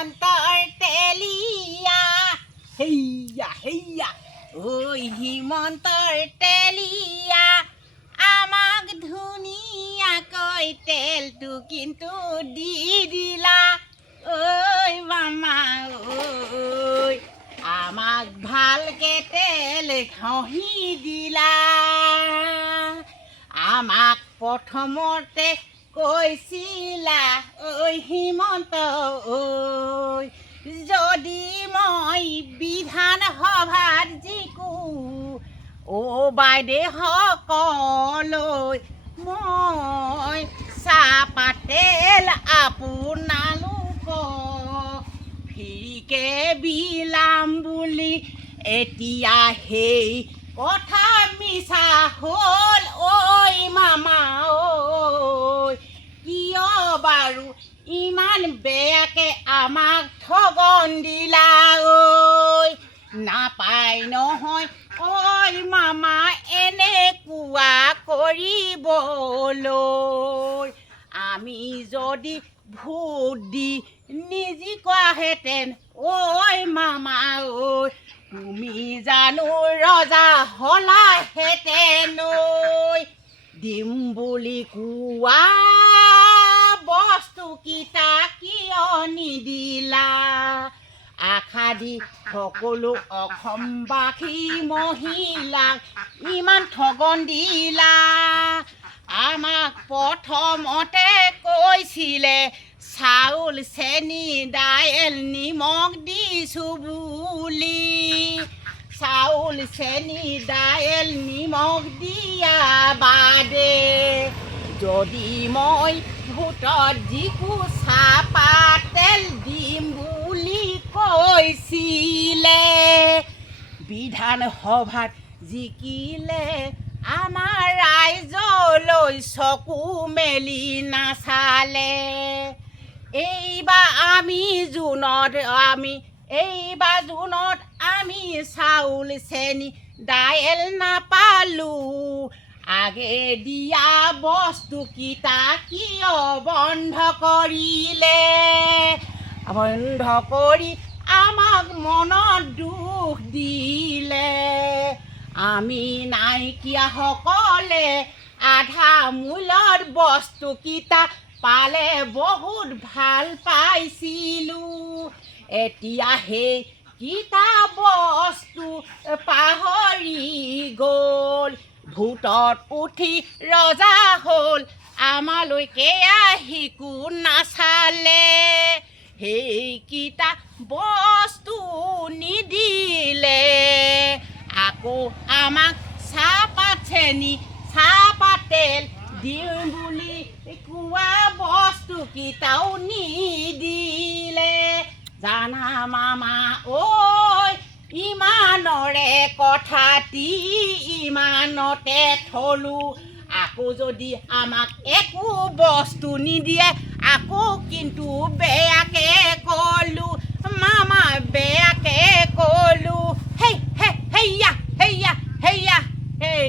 হিমন্তৰ তেলিয়া হেইয়া ঐ হিমন্তৰ তেলিয়া আমাক ধুনীয়াকৈ তেলটো কিন্তু দি দিলা ঐ মামা ঐ আমাক ভালকে তেল ঘঁহি দিলা আমাক প্ৰথমতে কৈছিলা ঐ হিমন্ত ঐ যদি মই বিধান সভাত জিকো বাইদেউসকলৈ মই চাহপাত তেল আপোনালোকক ফ্ৰীকে বিলাম বুলি এতিয়া সেই কথা মিছা হ'ল ঐ মামা ঐ কিয় বাৰু ইমান বেয়াকে আমাক ঠগন দিলা ঐ নাপায় নহয় ঐ মামা এনেকুৱা কৰিবলৈ আমি যদি ভোট দি নিজিকোৱাহেঁতেন ঐ মামা ঐ তুমি জানো ৰজা হলাহেঁতেন ঐ দিম বুলি কোৱা বস্তুকেইটা কিয় নিদিলা আশা দি সকলো অসমবাসী মহিলাক ইমান ঠগন দিলা আমাক প্ৰথমতে কৈছিলে চাউল চেনি দাইল নিমখ দিছোঁ বুলি চাউল চেনি দাইল নিমখ দিয়া বাদে যদি মই ভোটত জিকো চাহপাত তেল দিম বুলি কৈছিলে বিধান সভাত জিকিলে আমাৰ ৰাইজলৈ চকু মেলি নাচালে এইবাৰ জুনত আমি চাউল চেনি দাইল নাপালোঁ আগে দিয়া বস্তুকেইটা কিয় বন্ধ কৰিলে বন্ধ কৰি আমাক মনত দুখ দিলে আমি নাইকিয়াসকলে আধা মূল্যত বস্তুকেইটা পালে বহুত ভাল পাইছিলোঁ এতিয়া সেইকেইটা বস্তু পাহৰি গ'ল ভোটত উঠি ৰজা হ'ল আমালৈকে আহিকো নাচালে সেইকেইটা বস্তু নিদিলে আকৌ আমাক চাহপাত চেনি চাহপাত তেল দিম বুলি কোৱা বস্তুকেইটাও নিদিলে জানা মামা ঐ ইমানৰে কথাটি ইমানতে থলোঁ আকৌ যদি আমাক একো বস্তু নিদিয়ে আকৌ কিন্তু বেয়াকে ক'লোঁ মামা বেয়াকে ক'লোঁ হেইয়া হেই